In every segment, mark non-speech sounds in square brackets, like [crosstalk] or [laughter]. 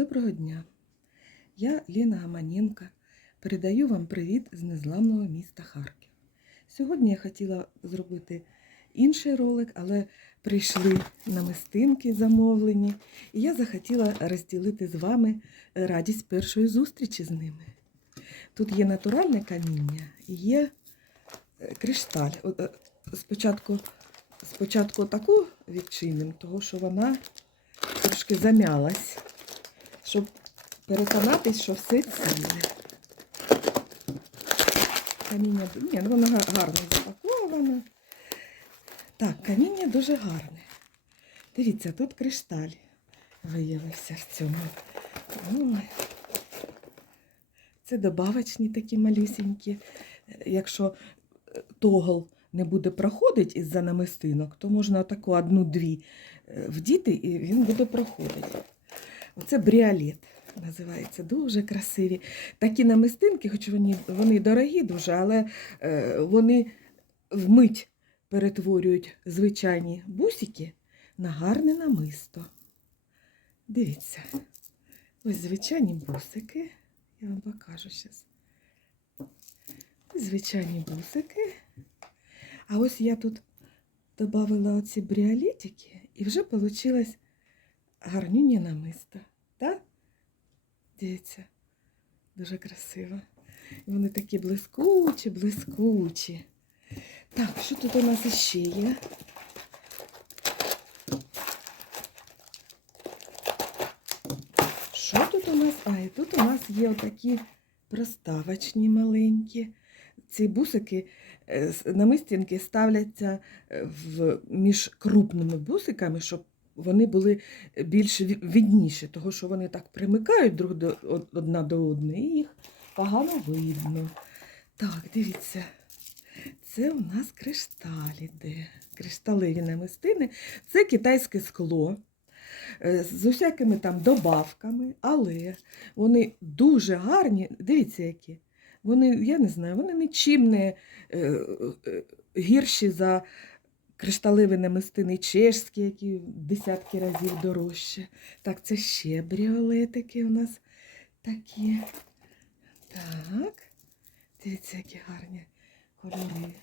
Доброго дня! Я Ліна Гаманенко. Передаю вам привіт з незламного міста Харків. Сьогодні я хотіла зробити інший ролик, але прийшли намистинки замовлені, і я захотіла розділити з вами радість першої зустрічі з ними. Тут є натуральне каміння і є е, кришталь. Е, Спочатку, спочатку таку відчинимо, тому що вона трошки зам'ялась, щоб переконатись, що все ціле. Каміння, ні, ну воно гарно запаковано. Так, каміння дуже гарне. Дивіться, тут кришталь виявився в цьому. Ой. Це добавочні такі малюсінькі. Якщо е, тогл не буде проходити із-за намистинок, то можна таку одну-дві е, вдіти, і він буде проходити. Оце бріолет називається. Дуже красиві. Такі намистинки, хоч вони, вони дорогі дуже, але е, вони вмить перетворюють звичайні бусики на гарне намисто. Дивіться, ось звичайні бусики. Я вам покажу зараз. Звичайні бусики. А ось я тут додавала оці бріолетики і вже вийшло гарнюнє намисто. Дивіться, дуже красиво. Вони такі блискучі, блискучі. Так, що тут у нас іще є? Що тут у нас? А, і тут у нас є отакі проставочні маленькі. Ці бусики, е, намистинки ставляться е, в, між крупними бусиками, щоб вони були більш ві- відніші, тому що вони так примикають друг до одна до одної, і їх погано видно. Так, дивіться, це у нас кришталь іде. Кришталеві намистини. Це китайське скло е, з усякими там добавками, але вони дуже гарні. Дивіться, які. Вони, я не знаю, вони нічим не е, е, гірші за кришталеві намистини чешські, які в десятки разів дорожче. Так, це ще бріолетики у нас такі. Так. Дивіться, які гарні кольори.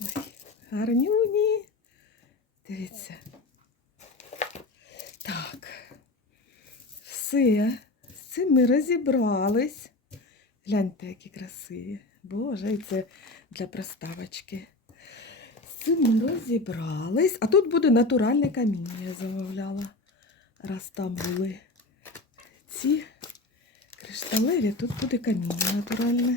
Ой, гарнюні. Дивіться. Так. Все. З цим ми розібрались. Гляньте, які красиві. Боже, і це для проставочки. Цим розібрались. А тут буде натуральне каміння, я замовляла. Раз там були ці кришталеві, тут буде каміння натуральне.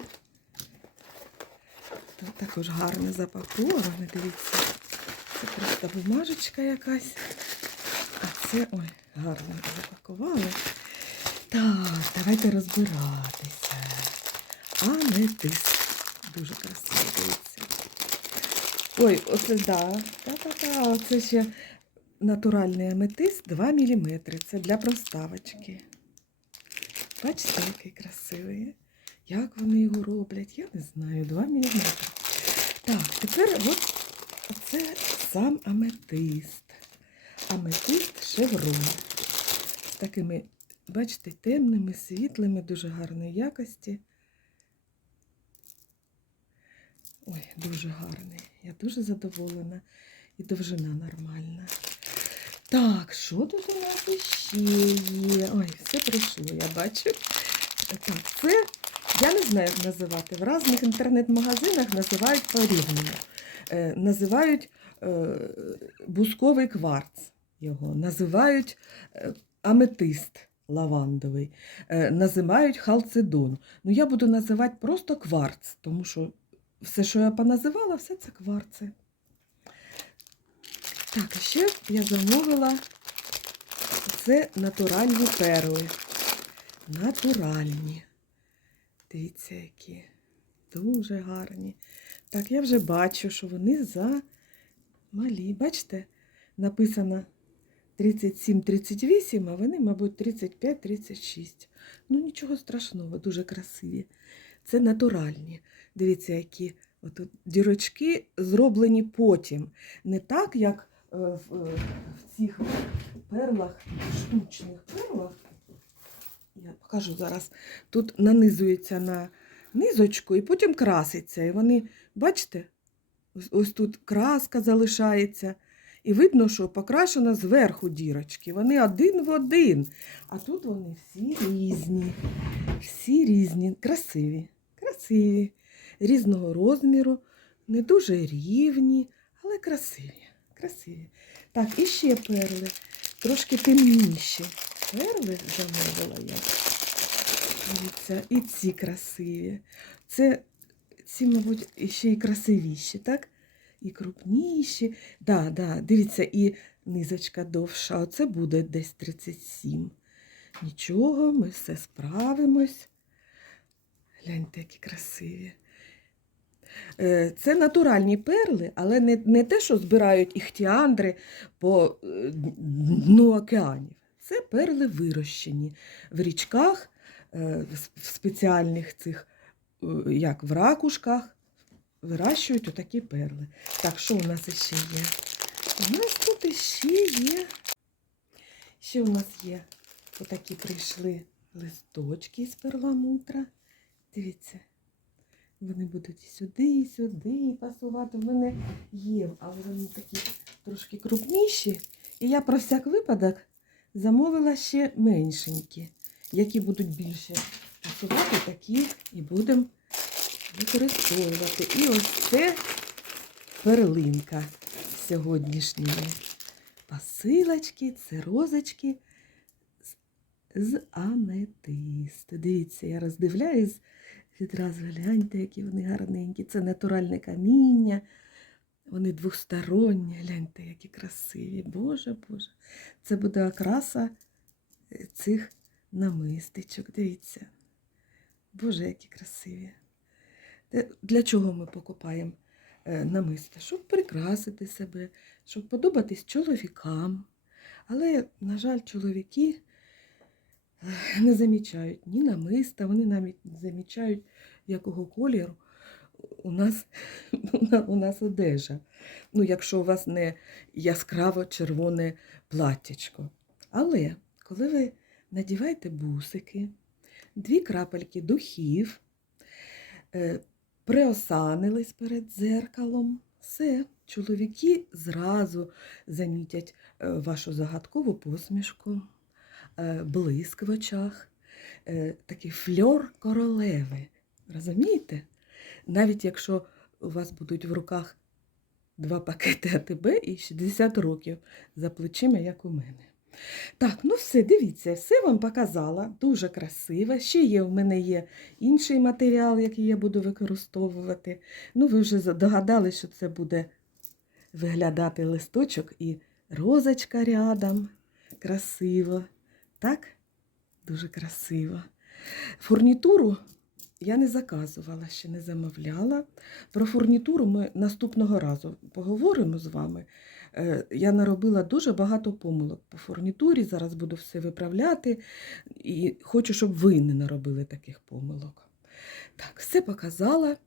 Тут також гарно запаковане, дивіться. Це просто бумажечка якась. А це, ой, гарно запакували. Так, давайте розбиратися. А не Аметист. Дуже красиво дивіться. Ой, оце да. Та-та-та. Оце ще натуральний аметист 2 мм. Це для проставочки. Бачите, який красивий. Як вони його роблять? Я не знаю. 2 мм. Так, тепер от це сам аметист. Аметист шеврон. З такими, бачите, темними, світлими, дуже гарної якості. Ой, дуже гарний. Я дуже задоволена. І довжина нормальна. Так, що тут у нас ще є? Ой, все пройшло, я бачу. Так, це, я не знаю, як називати. В різних інтернет-магазинах називають по-різному. Е, називають е, бусковий кварц його, називають е, аметист лавандовий, е, називають халцедон. Ну, я буду називати просто кварц, тому що все, що я поназивала, все це кварци. Так, ще я замовила це натуральні перли. Натуральні. Дивіться, які. Дуже гарні. Так, я вже бачу, що вони за малі. Бачите, написано 37-38, а вони, мабуть, 35-36. Ну, нічого страшного, дуже красиві. Це натуральні. Дивіться, які отут дірочки зроблені потім. Не так, як е, в, е, в цих перлах, штучних перлах, покажу зараз. Тут нанизується на низочку і потім краситься. І вони, бачите, ось тут краска залишається. І видно, що покрашено зверху дірочки. Вони один в один. А тут вони всі різні. Всі різні, красиві, красиві, різного розміру, не дуже рівні, але красиві. красиві. Так, і ще перли, трошки темніші. Перли замовила я. Дивіться, і ці красиві. Це ці, мабуть, ще й красивіші, так? І крупніші. Да, да, дивіться, і низочка довша. Оце буде десь 37. Нічого, ми все справимось. Гляньте, які красиві. Е, Це натуральні перли, але не, не те, що збирають іхтіандри по е, дну океанів. Це перли вирощені в річках, е, в спеціальних цих, як в ракушках, вирощують отакі перли. Так, що у нас ще є? У нас тут іще є. Ще у нас є отакі прийшли листочки з перламутра. Дивіться, вони будуть сюди, сюди пасувати. В мене є, але вони такі трошки крупніші. І я про всяк випадок замовила ще меншенькі, які будуть більше пасувати, такі і будемо використовувати. І ось це перлинка сьогоднішньої посилочки, це розочки з аметисту. Дивіться, я роздивляюсь, відразу гляньте, які вони гарненькі. Це натуральне каміння. Вони двосторонні, гляньте, які красиві. Боже, Боже. Це буде окраса е, цих намистичок. Дивіться. Боже, які красиві. Для чого ми покупаємо е, намиста? Щоб прикрасити себе, щоб подобатись чоловікам. Але, на жаль, чоловіки [laughs] не замічають ні намиста, вони навіть не замічають, якого кольору [laughs] у нас, у нас одежа. Ну, якщо у вас не яскраво червоне платтячко. Але коли ви надіваєте бусики, дві крапельки духів, е, приосанились перед дзеркалом, все, чоловіки зразу замітять е, вашу загадкову посмішку, блиск в очах, е, такий фльор королеви. Розумієте? Навіть якщо у вас будуть в руках два пакети АТБ і 60 років за плечима, як у мене. Так, ну все, дивіться, все вам показала. Дуже красиво. Ще є, в мене є інший матеріал, який я буду використовувати. Ну, ви вже догадали, що це буде виглядати листочок і розочка рядом. Красиво. Так? Дуже красиво. Фурнітуру я не заказувала, ще не замовляла. Про фурнітуру ми наступного разу поговоримо з вами. Е, Я наробила дуже багато помилок по фурнітурі, зараз буду все виправляти і хочу, щоб ви не наробили таких помилок. Так, все показала.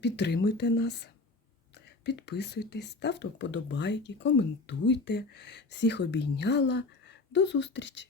Підтримуйте нас, підписуйтесь, ставте вподобайки, коментуйте. Всіх обійняла. До зустрічі!